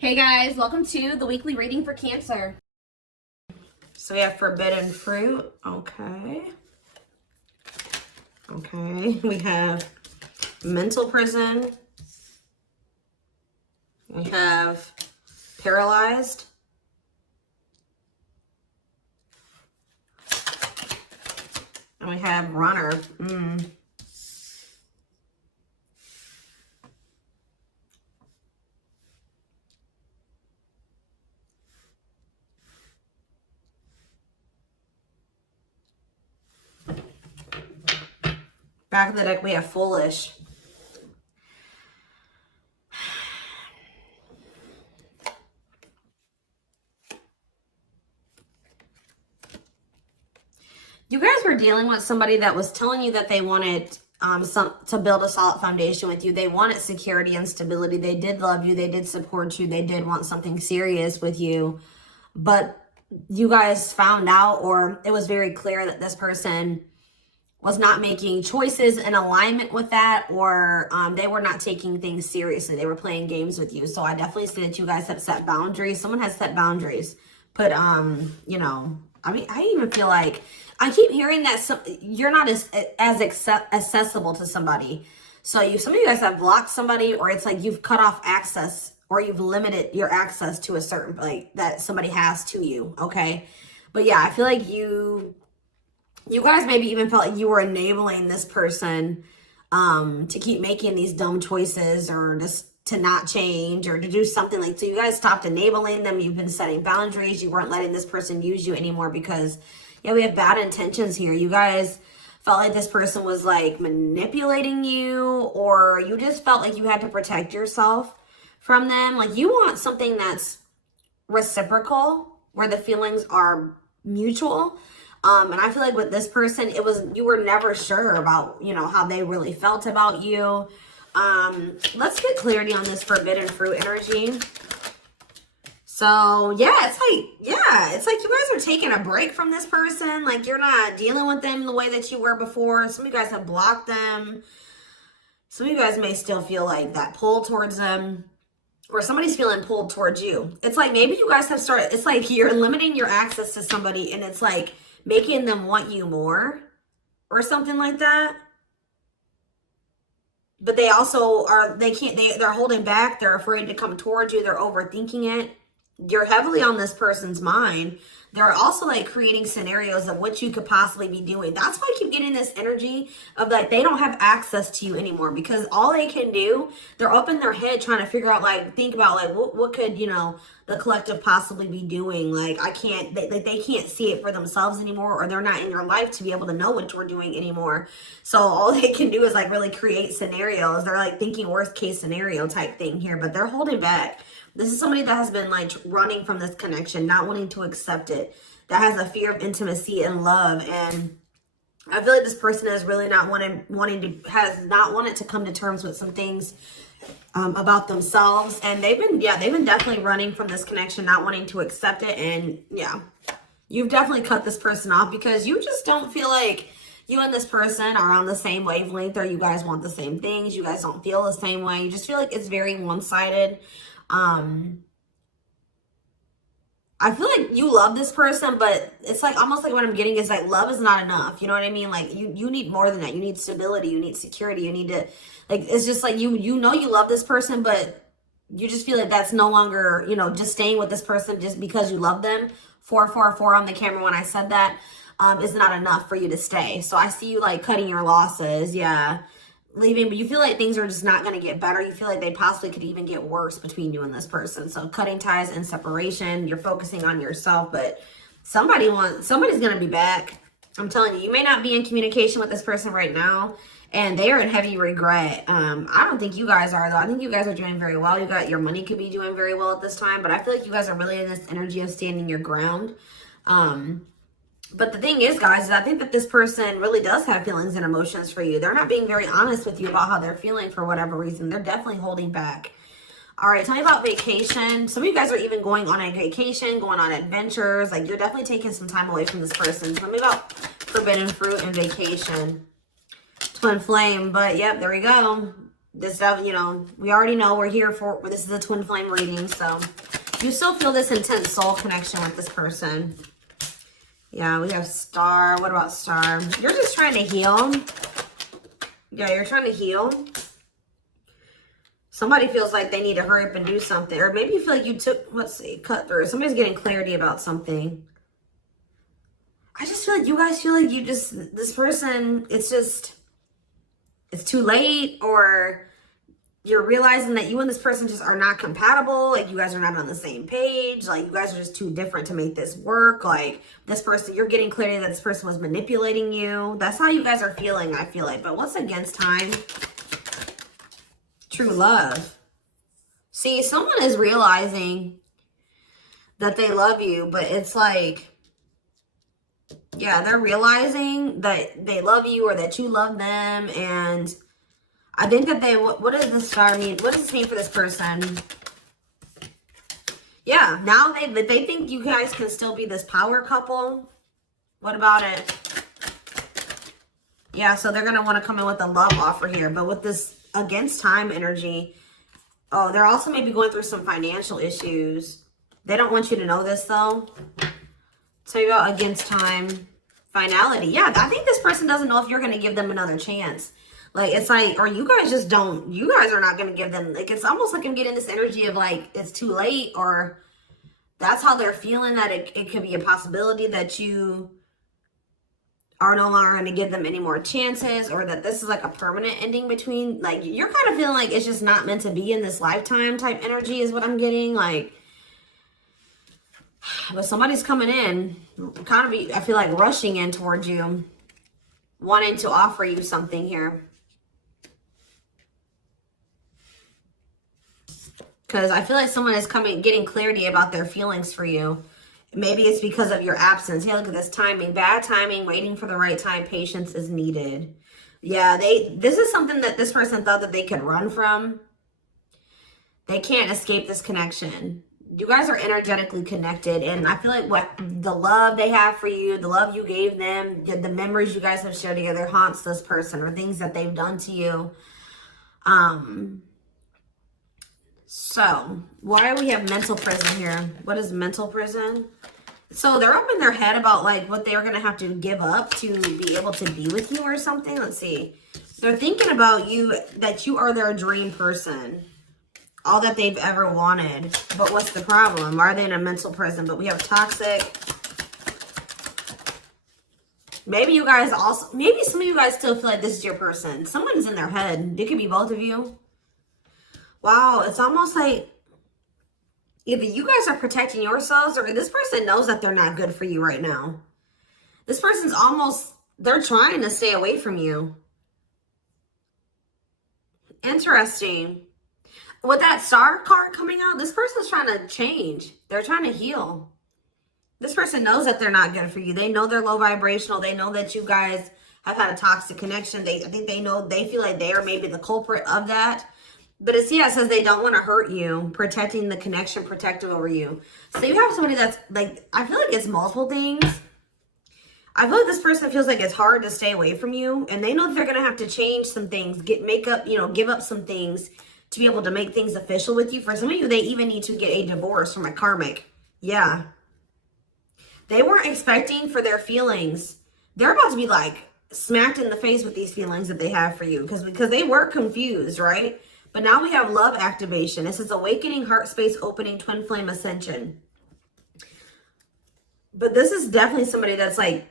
Hey guys, welcome to the weekly reading for Cancer. So we have forbidden fruit. Okay. We have mental prison. We have paralyzed. And we have runner. Back of the deck, we have foolish. You guys were dealing with somebody that was telling you that they wanted to build a solid foundation with you. They wanted security and stability. They did love you. They did support you. They did want something serious with you. But you guys found out, or it was very clear that this person was not making choices in alignment with that, or they were not taking things seriously. They were playing games with you. So I definitely see that you guys have set boundaries. Someone has set boundaries. But, you know, I mean, I even feel like I keep hearing that you're not as accessible to somebody. So some of you guys have blocked somebody, or it's like you've cut off access, or you've limited your access to a certain, like, that somebody has to you, okay? But yeah, I feel like you guys maybe even felt like you were enabling this person to keep making these dumb choices, or just to not change, or to do something like, so you guys stopped enabling them. You've been setting boundaries. You weren't letting this person use you anymore because, yeah, we have bad intentions here. You guys felt like this person was like manipulating you, or you just felt like you had to protect yourself from them. Like you want something that's reciprocal, where the feelings are mutual. And I feel like with this person, you were never sure about, you know, how they really felt about you. Let's get clarity on this forbidden fruit energy. So yeah, it's like you guys are taking a break from this person. Like you're not dealing with them the way that you were before. Some of you guys have blocked them. Some of you guys may still feel like that pull towards them, or somebody's feeling pulled towards you. It's like maybe you guys have started, it's like you're limiting your access to somebody, and it's like making them want you more or something like that. But they also are, they're holding back. They're afraid to come towards you. They're overthinking it. You're heavily on this person's mind. They're also like creating scenarios of what you could possibly be doing. That's why I keep getting this energy of like they don't have access to you anymore, because all they can do, they're up in their head trying to figure out, like, think about like what could, you know, the collective possibly be doing. Like they can't see it for themselves anymore, or they're not in your life to be able to know what you're doing anymore. So all they can do is like really create scenarios. They're like thinking worst case scenario type thing here, but they're holding back. This is somebody that has been like running from this connection, not wanting to accept it, that has a fear of intimacy and love. And I feel like this person is really not has not wanted to come to terms with some things about themselves. And they've been definitely running from this connection, not wanting to accept it. And yeah, you've definitely cut this person off because you just don't feel like you and this person are on the same wavelength, or you guys want the same things. You guys don't feel the same way. You just feel like it's very one-sided. I feel like you love this person, but it's like almost like what I'm getting is like love is not enough. You know what I mean? Like you need more than that. You need stability. You need security. You need to, like, it's just like you know you love this person, but you just feel like that's no longer, you know, just staying with this person just because you love them. 444 on the camera when I said that is not enough for you to stay. So I see you like cutting your losses. Yeah. Leaving, but you feel like things are just not going to get better. You feel like they possibly could even get worse between you and this person. So cutting ties and separation. You're focusing on yourself, but somebody's going to be back. I'm telling you, you may not be in communication with this person right now, and they are in heavy regret. I don't think you guys are, though. I think you guys are doing very well. Your money could be doing very well at this time, but I feel like you guys are really in this energy of standing your ground. But the thing is, guys, is I think that this person really does have feelings and emotions for you. They're not being very honest with you about how they're feeling for whatever reason. They're definitely holding back. All right, tell me about vacation. Some of you guys are even going on a vacation, going on adventures. Like, you're definitely taking some time away from this person. Tell me about forbidden fruit and vacation. Twin flame, but yep, there we go. This stuff, you know, we already know we're here for, this is a twin flame reading, so you still feel this intense soul connection with this person. Yeah, we have Star. What about Star? You're just trying to heal. Yeah, you're trying to heal. Somebody feels like they need to hurry up and do something. Or maybe you feel like you took, let's see, cut through. Somebody's getting clarity about something. I just feel like you guys feel like you just, this person, it's just, it's too late, or you're realizing that you and this person just are not compatible. Like, you guys are not on the same page. Like, you guys are just too different to make this work. Like, this person, you're getting clarity that this person was manipulating you. That's how you guys are feeling, I feel like. But what's against time? True love. See, someone is realizing that they love you, but it's like, yeah, they're realizing that they love you or that you love them. And I think that they, what does this star mean? What does this mean for this person? Yeah, now they think you guys can still be this power couple. What about it? Yeah, so they're going to want to come in with a love offer here. But with this against time energy, oh, they're also maybe going through some financial issues. They don't want you to know this, though. So you go against time, finality. Yeah, I think this person doesn't know if you're going to give them another chance. Like, it's like, or you guys just don't, you guys are not going to give them, like, it's almost like I'm getting this energy of like, it's too late, or that's how they're feeling, that it could be a possibility that you are no longer going to give them any more chances, or that this is like a permanent ending between, like, you're kind of feeling like it's just not meant to be in this lifetime type energy is what I'm getting. Like, but somebody's coming in, kind of, I feel like rushing in towards you, wanting to offer you something here. Because I feel like someone is getting clarity about their feelings for you. Maybe it's because of your absence. Hey, look at this timing. Bad timing, waiting for the right time. Patience is needed. Yeah, this is something that this person thought that they could run from. They can't escape this connection. You guys are energetically connected. And I feel like what the love they have for you, the love you gave them, the memories you guys have shared together haunts this person, or things that they've done to you. So, why do we have mental prison here? What is mental prison? So, they're up in their head about, like, what they're going to have to give up to be able to be with you or something. Let's see. They're thinking about you, that you are their dream person. All that they've ever wanted. But what's the problem? Why are they in a mental prison? But we have toxic. Maybe you guys also, maybe some of you guys still feel like this is your person. Someone's in their head. It could be both of you. Wow, it's almost like either you guys are protecting yourselves, or this person knows that they're not good for you right now. This person's almost, they're trying to stay away from you. Interesting. With that star card coming out, this person's trying to change. They're trying to heal. This person knows that they're not good for you. They know they're low vibrational. They know that you guys have had a toxic connection. I think they know, they feel like they are maybe the culprit of that. But it's, yeah, it says they don't want to hurt you, protecting the connection, protective over you. So you have somebody that's like, I feel like it's multiple things. I feel like this person feels like it's hard to stay away from you, and they know that they're going to have to change some things, give up some things to be able to make things official with you. For some of you, they even need to get a divorce from a karmic. Yeah. They weren't expecting for their feelings. They're about to be like smacked in the face with these feelings that they have for you, because they were confused, right? But now we have love activation. This is awakening, heart space opening, twin flame ascension. But this is definitely somebody that's like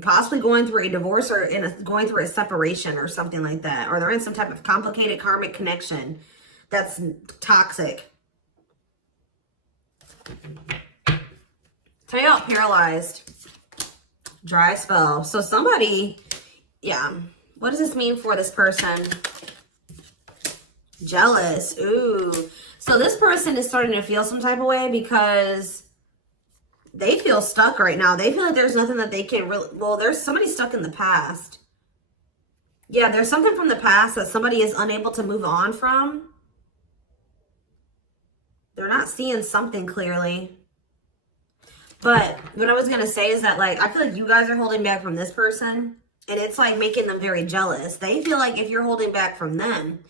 possibly going through a divorce, or going through a separation or something like that. Or they're in some type of complicated karmic connection that's toxic. Tell you out paralyzed. Dry spell. So somebody, yeah. What does this mean for this person? Jealous. Ooh. So this person is starting to feel some type of way because they feel stuck right now. They feel like there's nothing that they can really, well, there's somebody stuck in the past. Yeah, there's something from the past that somebody is unable to move on from. They're not seeing something clearly. But what I was going to say is that, like, I feel like you guys are holding back from this person, and it's like making them very jealous. They feel like if you're holding back from them,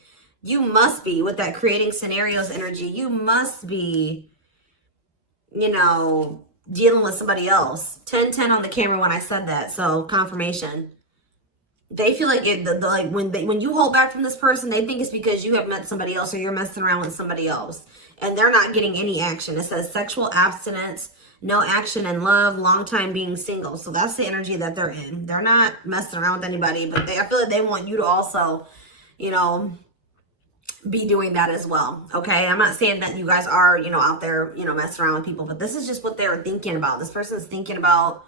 You must be, with that creating scenarios energy, you must be, you know, dealing with somebody else. 10-10 on the camera when I said that, so confirmation. They feel like like when you hold back from this person, they think it's because you have met somebody else or you're messing around with somebody else. And they're not getting any action. It says sexual abstinence, no action in love, long time being single. So that's the energy that they're in. They're not messing around with anybody, but I feel like they want you to also, you know, be doing that as well. Okay, I'm not saying that you guys are, you know, out there, you know, messing around with people, but this is just what they're thinking about. This person's thinking about.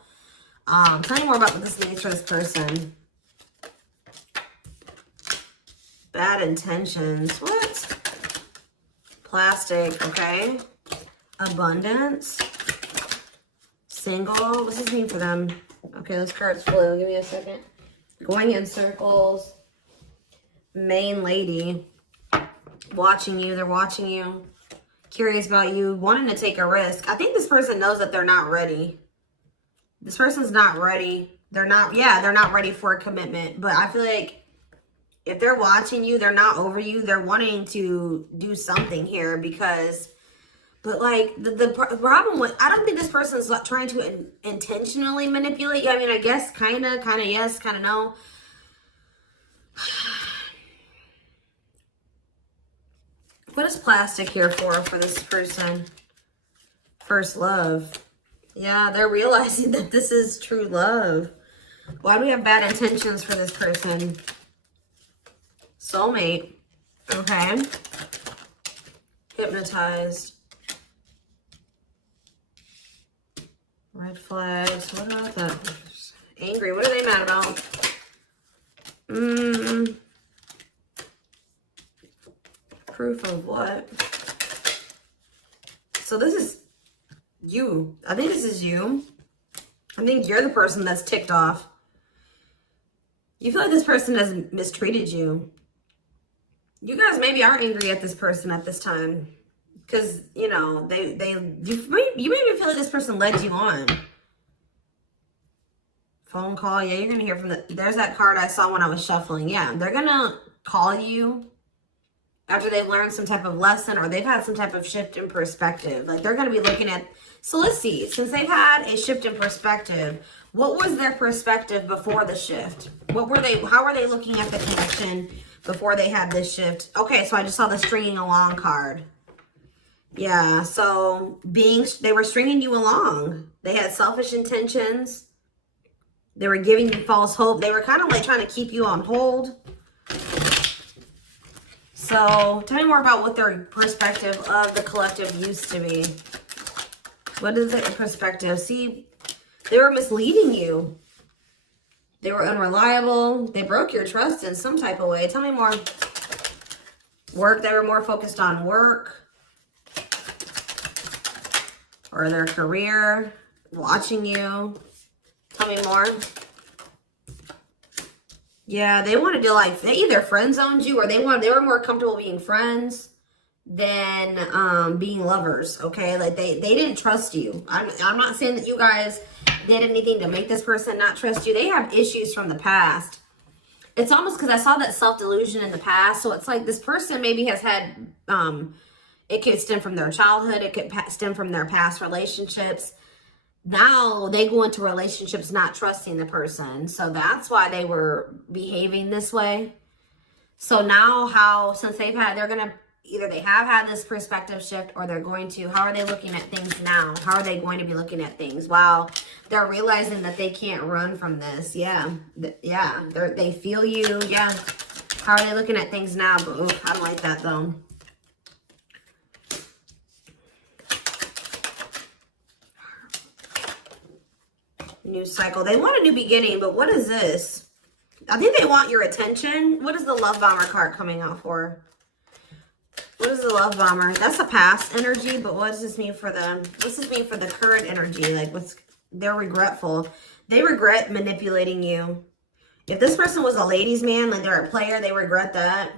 Tell me more about what this means for this person. Bad intentions. What? Plastic. Okay. Abundance. Single. What's this mean for them? Okay, this card's blue. Give me a second. Going in circles. Main lady. Watching you. They're watching you. Curious about you. Wanting to take a risk. I think this person knows that they're not ready. This person's not ready. They're not ready for a commitment. But I feel like if they're watching you, they're not over you. They're wanting to do something here because, but like the problem with, I don't think this person's trying to intentionally manipulate you. I mean, I guess kind of yes, kind of no. What is plastic here for this person? First love. Yeah, they're realizing that this is true love. Why do we have bad intentions for this person? Soulmate. Okay. Hypnotized. Red flags. What about that? Angry. What are they mad about? Proof of what? So this is you. I think this is you. I think you're the person that's ticked off. You feel like this person has mistreated you. You guys maybe are angry at this person at this time. Because, you know, you maybe feel like this person led you on. Phone call. Yeah, you're going to hear from there's that card I saw when I was shuffling. Yeah, they're going to call you after they've learned some type of lesson or they've had some type of shift in perspective. Like they're going to be looking at, so let's see, since they've had a shift in perspective, what was their perspective before the shift? How were they looking at the connection before they had this shift? Okay, so I just saw the stringing along card. Yeah, so they were stringing you along. They had selfish intentions. They were giving you false hope. They were kind of like trying to keep you on hold. So tell me more about what their perspective of the collective used to be. What is their perspective? See, they were misleading you. They were unreliable. They broke your trust in some type of way. Tell me more. Work. They were more focused on work or their career. Watching you. Tell me more. Yeah, they wanted to they either friend zoned you or they were more comfortable being friends than being lovers. Okay, like they didn't trust you. I'm not saying that you guys did anything to make this person not trust you. They have issues from the past. It's almost because I saw that self-delusion in the past. So it's like this person maybe has had it could stem from their childhood. It could stem from their past relationships. Now they go into relationships not trusting the person. So that's why they were behaving this way. So now since they're going to, either they have had this perspective shift or they're going to, how are they looking at things now? How are they going to be looking at things? Wow. They're realizing that they can't run from this. Yeah. Yeah. They feel you. Yeah. How are they looking at things now? But I don't like that though. New cycle. They want a new beginning, but what is this? I think they want your attention. What is the love bomber card coming out for? What is the love bomber? That's a past energy, but what does this mean for them? What's this mean for the current energy? Like they're regretful. They regret manipulating you. If this person was a ladies' man, like they're a player, they regret that.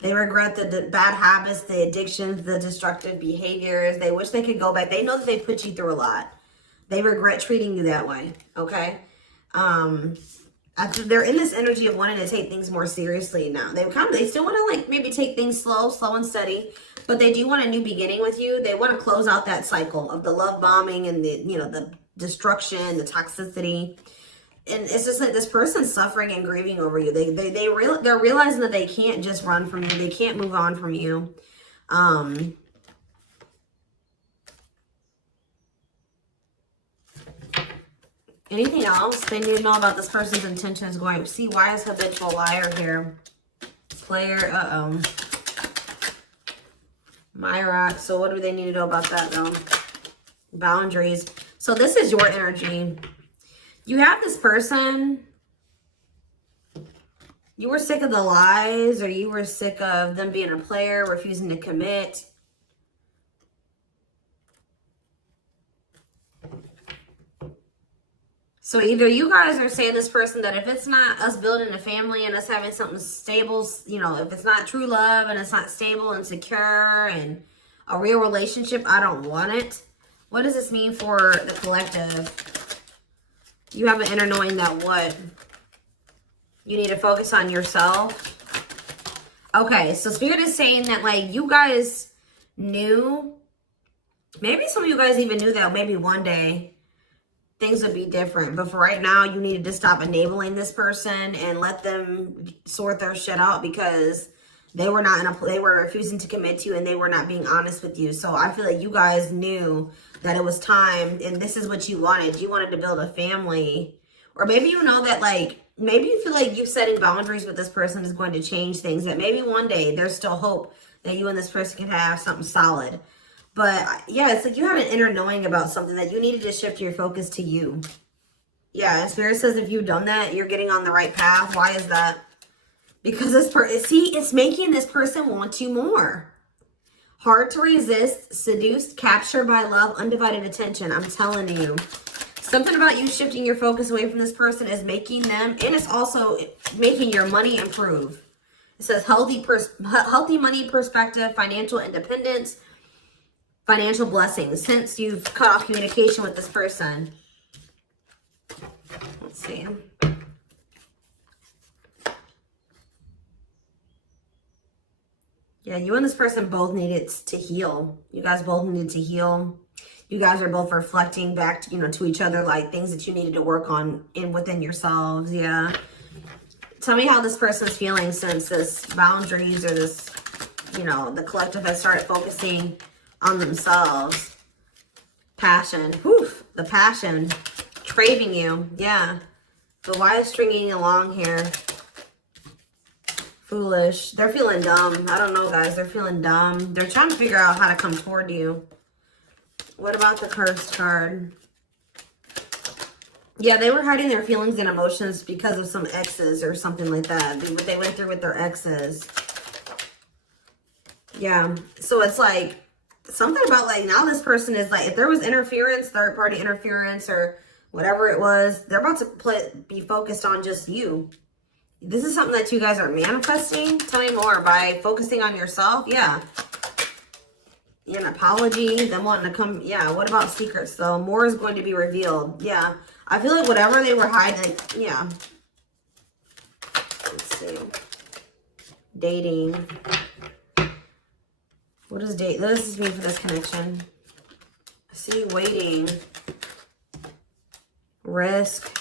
They regret the bad habits, the addictions, the destructive behaviors. They wish they could go back. They know that they put you through a lot. They regret treating you that way, okay? I After they're in this energy of wanting to take things more seriously now. They still want to like maybe take things slow and steady, but they do want a new beginning with you. They want to close out that cycle of the love bombing and the, you know, the destruction, the toxicity. And it's just like this person's suffering and grieving over you. They're realizing that they can't just run from you. They can't move on from you. Anything else they need to know about this person's intentions going? See, why is habitual liar here? Player, Myra. So what do they need to know about that though? Boundaries. So this is your energy. You have this person. You were sick of the lies, or you were sick of them being a player, refusing to commit. So either you guys are saying this person that if it's not us building a family and us having something stable, you know, if it's not true love and it's not stable and secure and a real relationship, I don't want it. What does this mean for the collective? You have an inner knowing that what? You need to focus on yourself. Okay, so Spirit is saying that like you guys knew, maybe some of you guys even knew that maybe one day things would be different. But for right now, you needed to stop enabling this person and let them sort their shit out because they were not they were refusing to commit to you and they were not being honest with you. So I feel like you guys knew that it was time and this is what you wanted. You wanted to build a family. Or maybe you know that like, maybe you feel like you setting boundaries with this person is going to change things. That maybe one day there's still hope that you and this person can have something solid. But yeah, it's like you have an inner knowing about something that you needed to shift your focus to you. Yeah, and Spirit says if you've done that, you're getting on the right path. Why is that? Because this person, see, it's making this person want you more. Hard to resist, seduced, captured by love, undivided attention. I'm telling you. Something about you shifting your focus away from this person is making them, and it's also making your money improve. It says healthy money perspective, financial independence, financial blessings since you've cut off communication with this person. Let's see. Yeah, you and this person both needed to heal. You guys both needed to heal. You guys are both reflecting back to, you know, to each other, like things that you needed to work on within yourselves. Yeah. Tell me how this person's feeling since this boundaries or this, you know, the collective has started focusing on themselves. Passion. Whew, the passion. Craving you. Yeah. But why is stringing along here? Foolish. They're feeling dumb. I don't know, guys. They're feeling dumb. They're trying to figure out how to come toward you. What about the cursed card? Yeah, they were hiding their feelings and emotions because of some exes or something like that. They went through with their exes. Yeah. So it's like something about like now this person is like, if there was interference, third party interference or whatever it was, they're about to be focused on just you. This is something that you guys are manifesting. Tell me more. By focusing on yourself. Yeah. An apology, them wanting to come. Yeah, what about secrets though? More is going to be revealed. Yeah, I feel like whatever they were hiding, yeah. Let's see. Dating. What does date? What does this mean for this connection? I see waiting. Risk.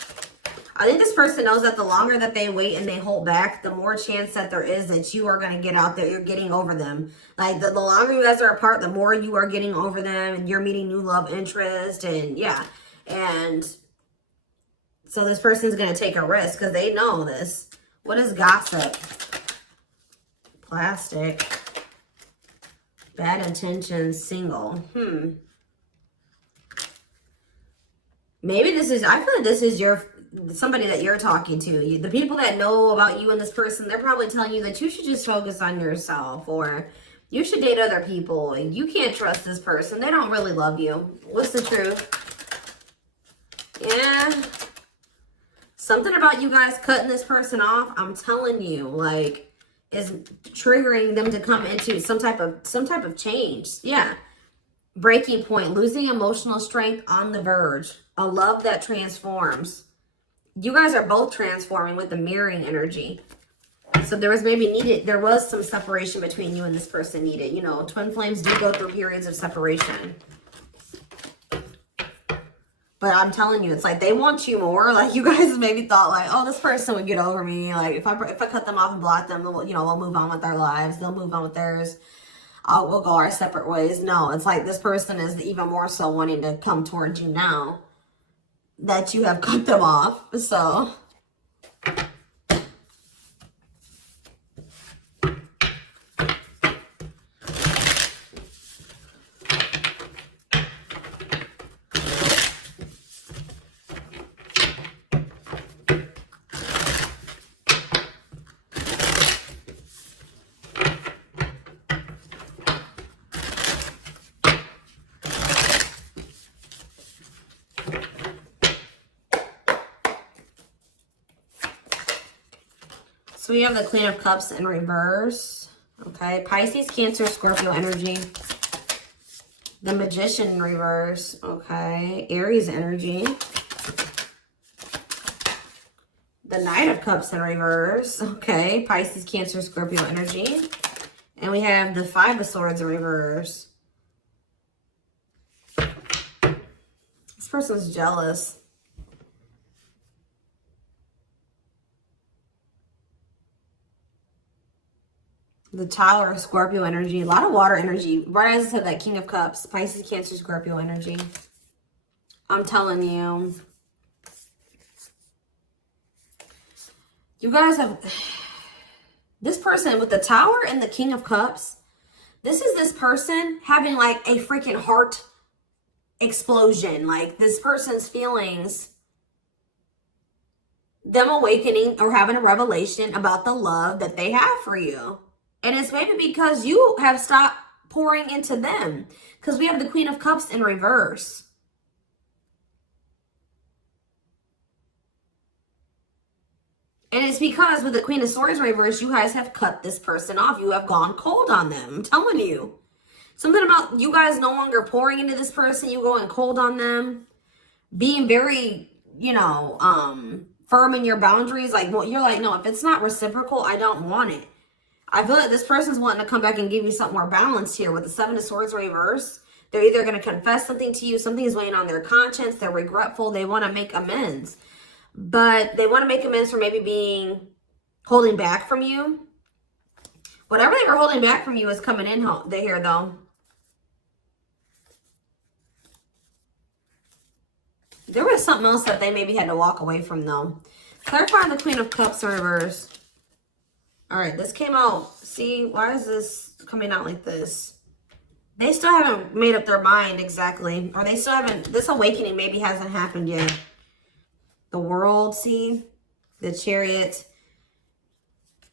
I think this person knows that the longer that they wait and they hold back, the more chance that there is that you are going to get out there. You're getting over them. Like the longer you guys are apart, the more you are getting over them and you're meeting new love interest. And yeah. And so this person's going to take a risk because they know this. What is gossip? Plastic. Bad intentions. Single. Maybe this is, I feel like this is somebody that you're talking to. The people that know about you and this person, they're probably telling you that you should just focus on yourself or you should date other people. You can't trust this person. They don't really love you. What's the truth? Yeah. Something about you guys cutting this person off, I'm telling you, like, is triggering them to come into some type of change. Yeah. Breaking point, losing emotional strength on the verge, a love that transforms. You guys are both transforming with the mirroring energy. So there was some separation between you and this person needed. You know, twin flames do go through periods of separation. But I'm telling you, it's like they want you more. Like you guys maybe thought like, oh, this person would get over me. Like if I cut them off and block them, you know, we'll move on with our lives. They'll move on with theirs. We'll go our separate ways. No, it's like this person is even more so wanting to come towards you now that you have cut them off. So So we have the Queen of Cups in reverse. Okay. Pisces, Cancer, Scorpio energy. The Magician in reverse. Okay. Aries energy. The Knight of Cups in reverse. Okay. Pisces, Cancer, Scorpio energy. And we have the Five of Swords in reverse. This person's jealous. The Tower of Scorpio energy. A lot of water energy. Right as I said, that King of Cups. Pisces, Cancer, Scorpio energy. I'm telling you. You guys have... This person with the Tower and the King of Cups. This is this person having like a freaking heart explosion. Like this person's feelings. Them awakening or having a revelation about the love that they have for you. And it's maybe because you have stopped pouring into them. Because we have the Queen of Cups in reverse. And it's because with the Queen of Swords in reverse, you guys have cut this person off. You have gone cold on them. I'm telling you. Something about you guys no longer pouring into this person. You going cold on them. Being very, you know, firm in your boundaries. Like, well, you're like, no, if it's not reciprocal, I don't want it. I feel like this person's wanting to come back and give you something more balanced here with the Seven of Swords reverse. They're either going to confess something to you, something is weighing on their conscience, they're regretful, they want to make amends. But they want to make amends for maybe holding back from you. Whatever they were holding back from you is coming in here though. There was something else that they maybe had to walk away from though. Clarifying the Queen of Cups in reverse. All right, this came out. See, why is this coming out like this? They still haven't made up their mind exactly. Or they still haven't, this awakening maybe hasn't happened yet. The World, see? The Chariot.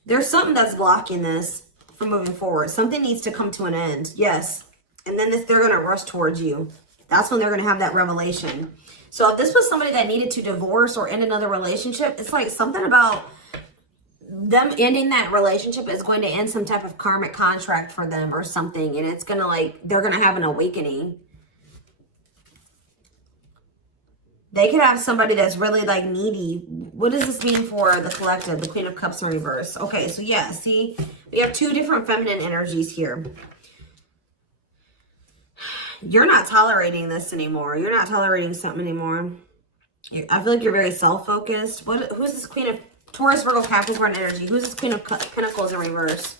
There's something that's blocking this from moving forward. Something needs to come to an end. Yes. And then if they're going to rush towards you, that's when they're going to have that revelation. So if this was somebody that needed to divorce or end another relationship, it's like something about them ending that relationship is going to end some type of karmic contract for them or something. And it's going to like, they're going to have an awakening. They could have somebody that's really like needy. What does this mean for the collective? The Queen of Cups in reverse. Okay, so yeah, see, we have two different feminine energies here. You're not tolerating this anymore. You're not tolerating something anymore. I feel like you're very self-focused. Who's this Queen of Taurus, Virgo, Capricorn energy? Who's this Queen of Pentacles in reverse?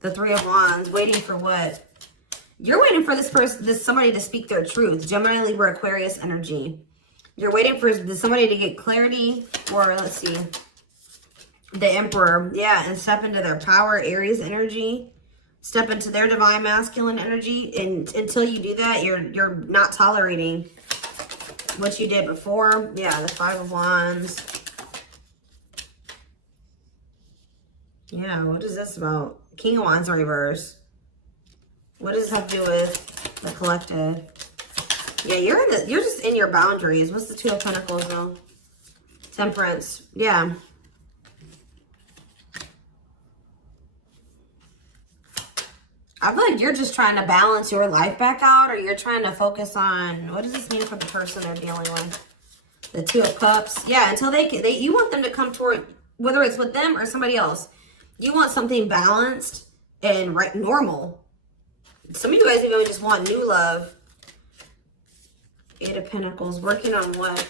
The Three of Wands. Waiting for what? You're waiting for somebody to speak their truth. Gemini, Libra, Aquarius energy. You're waiting for somebody to get clarity, or let's see, the Emperor. Yeah, and step into their power, Aries energy. Step into their divine masculine energy. And until you do that, you're not tolerating what you did before. Yeah, the Five of Wands. Yeah, what is this about? King of Wands in reverse. What does this have to do with the collective? Yeah, you're just in your boundaries. What's the Two of Pentacles though? Temperance. Yeah. I feel like you're just trying to balance your life back out, or you're trying to focus on, what does this mean for the person they're dealing with? The Two of Cups. Yeah, until you want them to come toward, whether it's with them or somebody else. You want something balanced and normal. Some of you guys even just want new love. Eight of Pentacles. Working on what?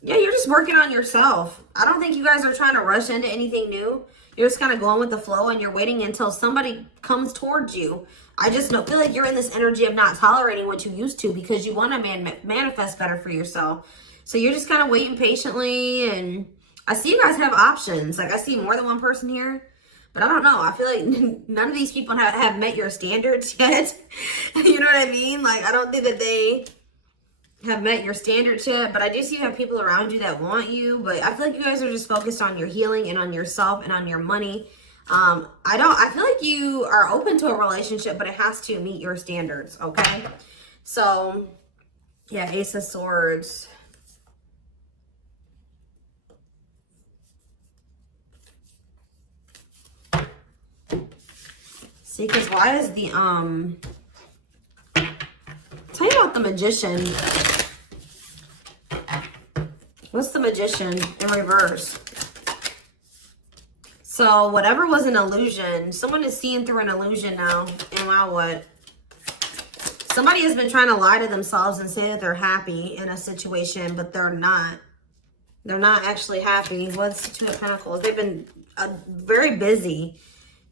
Yeah, you're just working on yourself. I don't think you guys are trying to rush into anything new. You're just kind of going with the flow and you're waiting until somebody comes towards you. I just don't feel like you're in this energy of not tolerating what you used to because you want to manifest better for yourself. So you're just kind of waiting patiently, and I see you guys have options. Like I see more than one person here, but I don't know. I feel like none of these people have met your standards yet. You know what I mean? Like I don't think that they have met your standards yet, but I do see you have people around you that want you, but I feel like you guys are just focused on your healing and on yourself and on your money. I feel like you are open to a relationship, but it has to meet your standards, okay? So, yeah, Ace of Swords. See, because why is the, tell me about the Magician. What's the Magician in reverse? So whatever was an illusion, someone is seeing through an illusion now. And wow, what? Somebody has been trying to lie to themselves and say that they're happy in a situation, but they're not. They're not actually happy. What's the Two of Pentacles? They've been very busy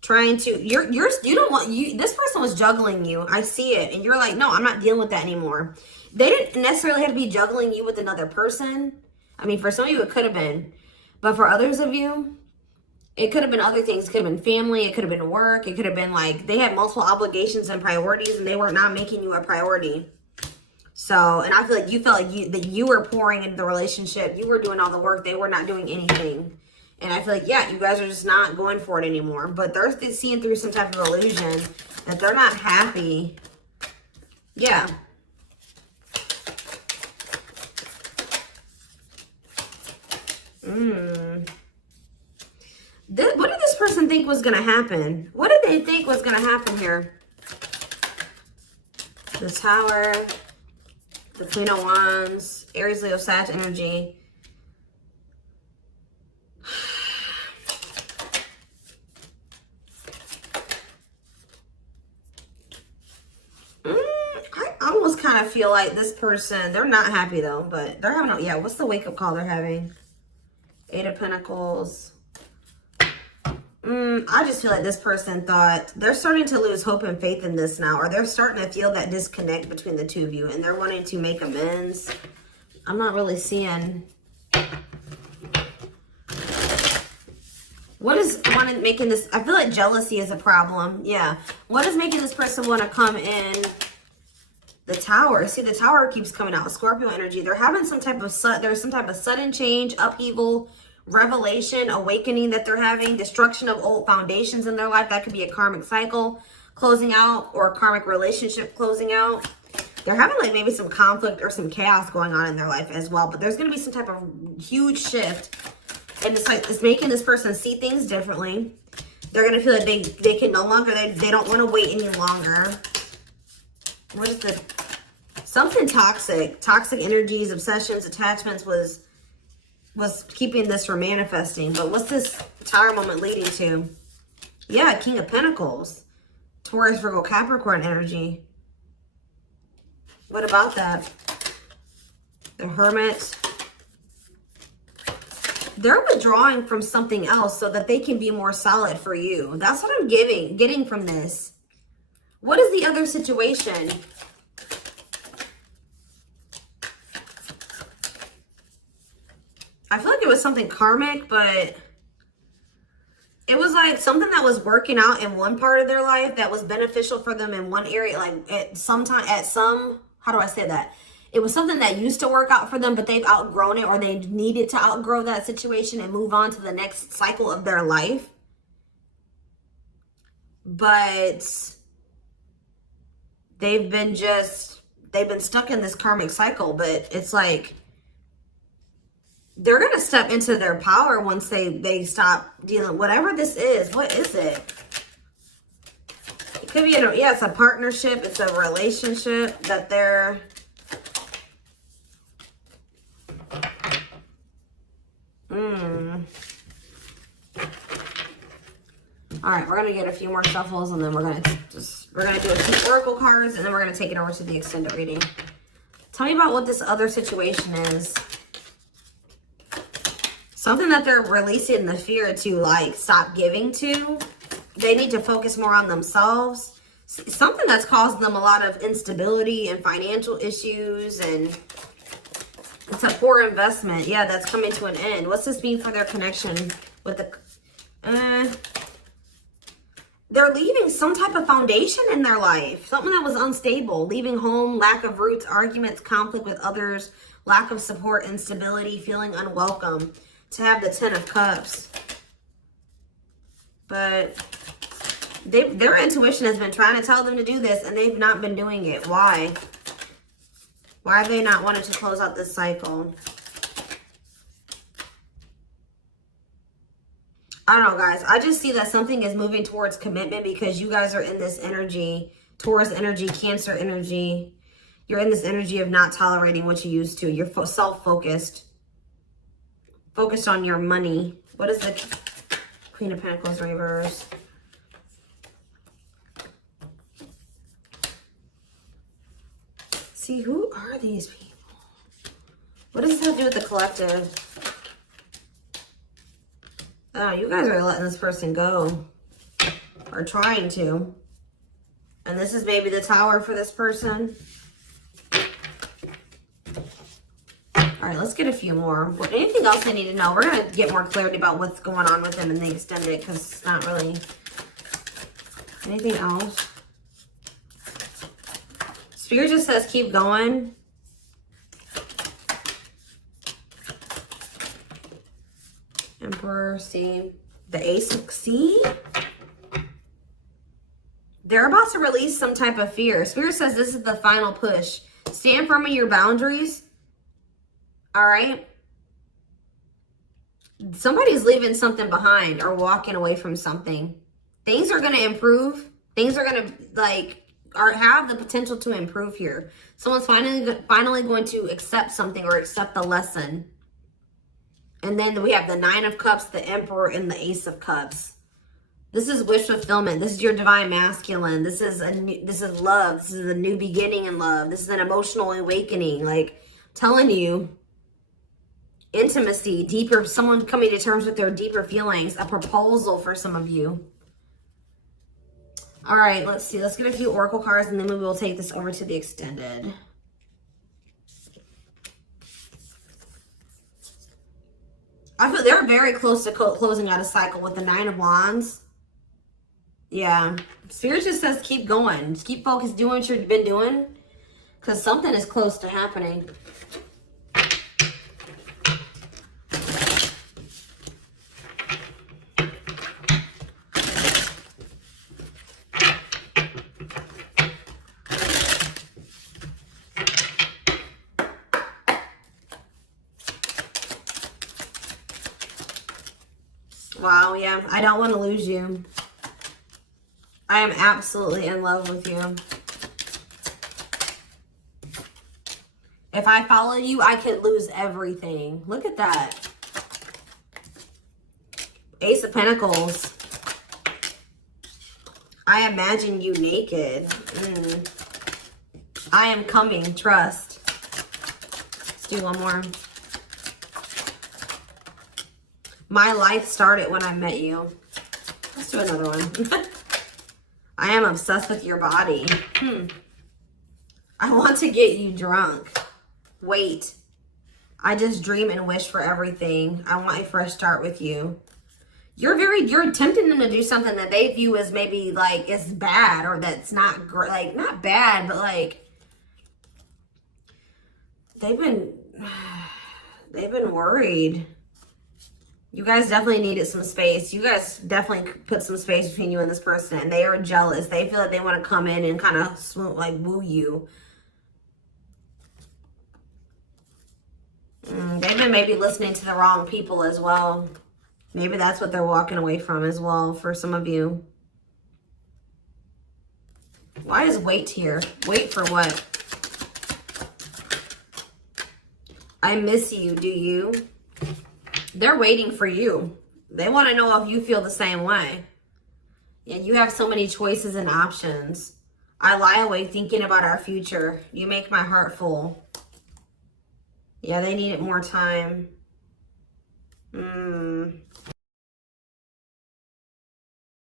trying to, this person was juggling you. I see it. And you're like, no, I'm not dealing with that anymore. They didn't necessarily have to be juggling you with another person. I mean, for some of you, it could have been. But for others of you, it could have been other things. It could have been family. It could have been work. It could have been like they had multiple obligations and priorities and they were not making you a priority. So, and I feel like you felt like that you were pouring into the relationship. You were doing all the work. They were not doing anything. And I feel like, yeah, you guys are just not going for it anymore. But they're seeing through some type of illusion that they're not happy. Yeah. What did this person think was going to happen? What did they think was going to happen here? The Tower, the Queen of Wands, Aries, Leo, Sag energy. I almost kind of feel like this person, they're not happy though, but they're having, yeah, what's the wake-up call they're having? Eight of Pentacles. I just feel like this person thought they're starting to lose hope and faith in this now, or they're starting to feel that disconnect between the two of you and they're wanting to make amends. I'm not really seeing what is making this. I feel like jealousy is a problem. Yeah. What is making this person want to come in? The Tower. See, the Tower keeps coming out. Scorpio energy. They're having some type of there's some type of sudden change, upheaval, revelation, awakening that they're having, destruction of old foundations in their life. That could be a karmic cycle closing out or a karmic relationship closing out. They're having like maybe some conflict or some chaos going on in their life as well. But there's going to be some type of huge shift. And it's like, it's making this person see things differently. They're going to feel like they can no longer, they don't want to wait any longer. What is the, something toxic energies, obsessions, attachments was keeping this from manifesting. But what's this Tower moment leading to? Yeah, King of Pentacles. Taurus, Virgo, Capricorn energy. What about that? The Hermit. They're withdrawing from something else so that they can be more solid for you. That's what I'm getting from this. What is the other situation? I feel like it was something karmic, but it was like something that was working out in one part of their life that was beneficial for them in one area. Like how do I say that? It was something that used to work out for them, but they've outgrown it, or they needed to outgrow that situation and move on to the next cycle of their life. But they've been stuck in this karmic cycle. But it's like they're going to step into their power once they stop dealing, whatever this is. What is it? It could be, yeah, it's a partnership. It's a relationship that they're, All right, we're gonna get a few more shuffles, and then we're gonna do a few oracle cards, and then we're gonna take it over to the extended reading. Tell me about what this other situation is. Something that they're releasing the fear to, like, stop giving to. They need to focus more on themselves. Something that's causing them a lot of instability and financial issues, and it's a poor investment. Yeah, that's coming to an end. What's this mean for their connection with the... They're leaving some type of foundation in their life. Something that was unstable. Leaving home, lack of roots, arguments, conflict with others, lack of support, instability, feeling unwelcome. To have the 10 of Cups. But their intuition has been trying to tell them to do this, and they've not been doing it. Why? Why have they not wanted to close out this cycle? I don't know, guys. I just see that something is moving towards commitment because you guys are in this energy, Taurus energy, Cancer energy. You're in this energy of not tolerating what you used to. You're self-focused. Focused on your money. What is the Queen of Pentacles reverse? See, who are these people? What does this have to do with the collective? Oh, you guys are letting this person go. Or trying to. And this is maybe the Tower for this person. All right, let's get a few more. Anything else I need to know? We're going to get more clarity about what's going on with them in the extended because it's not really anything else. Spirit just says keep going. Emperor, see? The Ace of... See? They're about to release some type of fear. Spirit says this is the final push. Stand firm in your boundaries. All right? Somebody's leaving something behind or walking away from something. Things are going to improve. Things are going to, like, have the potential to improve here. Someone's finally going to accept something or accept the lesson. And then we have the Nine of Cups, the Emperor, and the Ace of Cups. This is wish fulfillment. This is your divine masculine. This is love. This is a new beginning in love. This is an emotional awakening. Like, telling you, intimacy, deeper, someone coming to terms with their deeper feelings, a proposal for some of you. All right, let's see. Let's get a few oracle cards, and then we will take this over to the extended. I feel they're very close to closing out a cycle with the Nine of Wands. Yeah. Spirit just says keep going. Just keep focused, doing what you've been doing. Because something is close to happening. Wow, yeah. I don't want to lose you. I am absolutely in love with you. If I follow you, I could lose everything. Look at that. Ace of Pentacles. I imagine you naked. I am coming. Trust. Let's do one more. My life started when I met you. Let's do another one. I am obsessed with your body. I want to get you drunk. Wait. I just dream and wish for everything. I want a fresh start with you. You're tempting them to do something that they view as maybe like it's bad or that's not great. Like, not bad, but like they've been worried. You guys definitely needed some space. You guys definitely put some space between you and this person. And they are jealous. They feel like they want to come in and kind of swoon, like woo you. They've been maybe listening to the wrong people as well. Maybe that's what they're walking away from as well for some of you. Why is wait here? Wait for what? I miss you, do you? They're waiting for you. They want to know if you feel the same way. Yeah, you have so many choices and options. I lie awake thinking about our future. You make my heart full. Yeah, they needed more time.